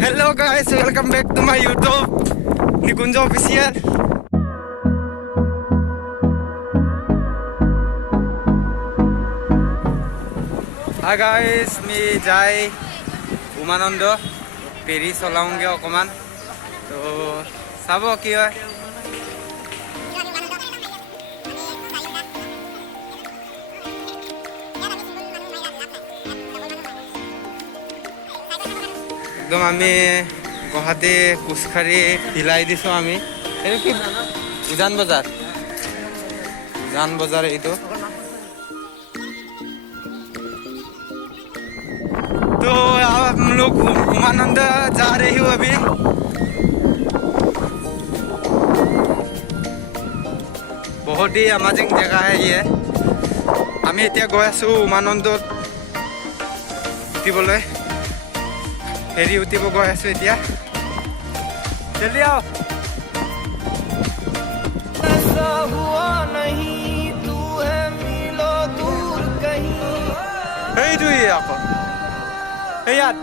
Hello guys, welcome back to my YouTube Nikunjo Official. Hi guys, मी जाय Umanand peri चलाऊंगे अकमान तो चाब कि है एकदम आमी गुवाहाटी कुचखारी हिलाई दिसो आमी एनु कि उजान बजार एटो तो हम लोग उमानंद जा रही हूँ अभी बहुत ही अमेजिंग जगह है ये आमी एतिया गई आছো उमानंद उठिবলৈ फेरी उठिब गई आছো एतिया जल्दी आओ ऐसा हुआ नहीं तू है मिलो दूर कहीं हे दुई आको हे यार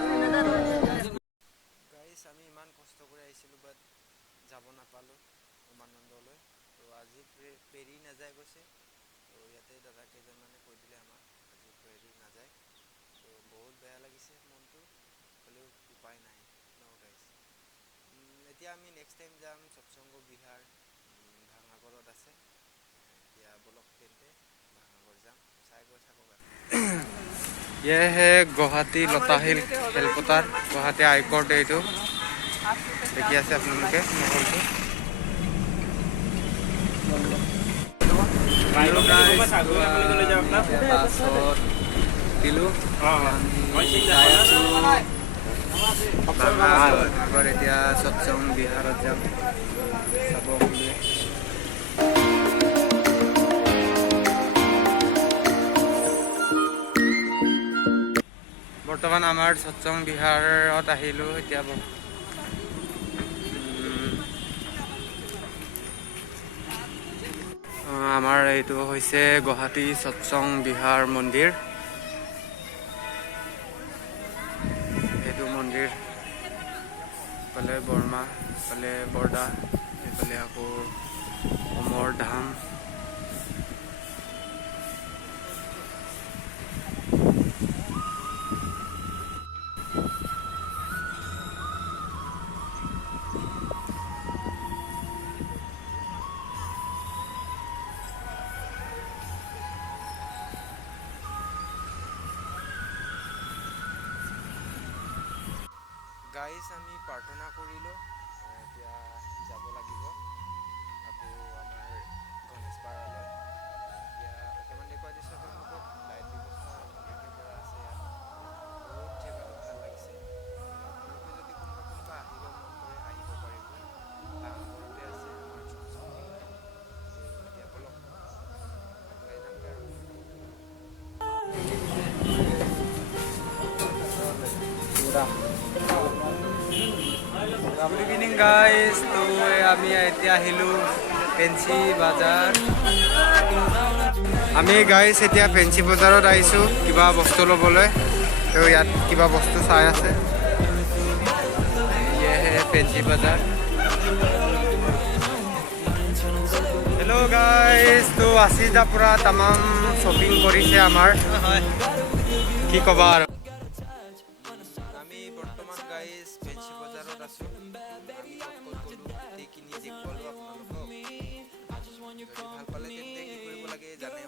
गाइस আমি ইমান কষ্ট কৰি আইছিলো বাট যাব না পালো উমানন্দলৈ তো আজি পেৰি না যায় গৈছে তো ইয়াতে দাদা কেজন মানে কৈ দিলে আমাক আজি পেৰি না যায় তো বহুত বেয়া লাগিছে মনটো হলেও উপায় নাই নো গাইস এতিয়া আমি নেক্সট টাইম যাম সৎসংগ বিহাৰ ভাঙাগড়ত আছে এতিয়া বলক তেন্তে ভাঙাগড় যাম চাই গৈ থাকক ये है गुवाहाटी लताहिल खेलपथार गुवाहाटी हाईकोर्ट एटू देखी आछे आपनालोके महलটো এতিয়া সৎসং বিহাৰত যাম চাব বুলি বৰ্তমান আমাৰ সৎসং বিহাৰত আহিলো এতিয়া আমাৰ এইটো হৈছে গুৱাহাটী সৎসং বিহাৰ মন্দিৰ এইটো মন্দিৰ ফালে বৰ্মা ফালে বৰদা এইফালে আকৌ অমৰ ধাম গাইস আমি প্ৰাৰ্থনা কৰিলো এতিয়া যাব লাগিব আকৌ আমাৰ গণেশ পাৰালৈ এতিয়া অকমান দেখুৱাই দিছো আপোনালোকক লাইট ব্যৱস্থা ধুনীয়াকৈ কৰা আছে ইয়াত বহুত জেগাটো ভাল লাগিছে আপোনালোকে যদি কোনোবা আহিব মন কৰে আহিব পাৰিব ভাঙাগড়তে আছে আমাৰ সৎসং এতিয়া বলক ওলাই যামগৈ আৰু गुड इवनिंग गाइस तो आमी एतिया आहिलु पेंसी बाजार आमी गाइस एतिया पेंसी बाजारत आइसु किबा बस्तु लबले तो यात किबा बस्तु चाय आछे ये है पेंसी बाजार हेलो गाइस तो आसिजा पूरा तमाम शॉपिंग करिसे आमार की कबा गाइस पेंसी बाजारत आছো আমি কত দেখি নিজে কলো আপোনালোকক ভাল পালে তেন্তে কি কৰিব লাগে জানে